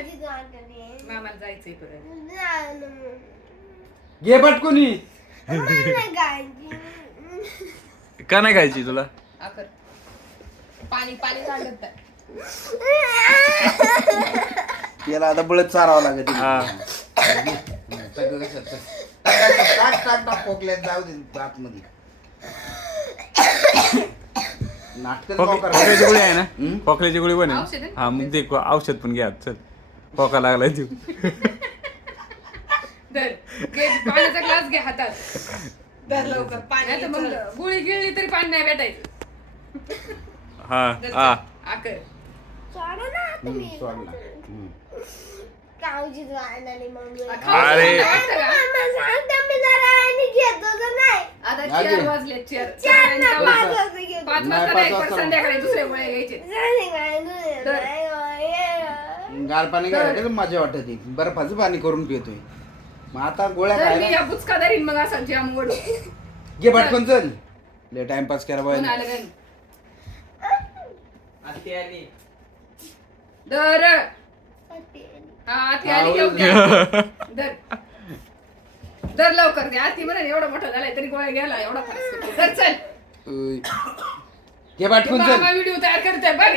मामाला जायचंय परत. घे पटकुनी. का नाही खायची तुला? आकर पाणी पाणी लागत आहे. याला आता बळत चारावं लागत. हा टाक खोकल्यात जाऊ दे आतमध्ये. नाटक खोकल्याची गोळी आहे ना? खोकल्याची गोळी पण औषध आहे. आहे? हा मग ते औषध पण घ्या. चल खोका लागलाय तू. धर घे पाण्याचा ग्लास घे हातात. धर लवकर पाणी. मग गोळी गिळली तरी पाणी नाही भेटायचं. हा हा आकर सोडला. अरे आता 4 वाजले 4 5 वाजता नाही पण संध्याकाळी दुसरे गोळे घ्यायचे. गार पाणी घालायचं मजा वाटते. बर्फाचं पाणी करून पितोय. मग आता गोळ्या तर मी खायला या बुचका धरीन मग असं जाम वडू. घे पटकन चल. लय टाइमपास करा कोण बाई. आलं घरी? धर हा ती आली घेऊन घ्या. धर धर लवकर दे. आती म्हणे एवढा मोठा झालाय तरी गोळ्या घ्यायला एवढा फरक करतो. धर चल. घे पटकन चल. व्हिडिओ तयार करतोय बघ.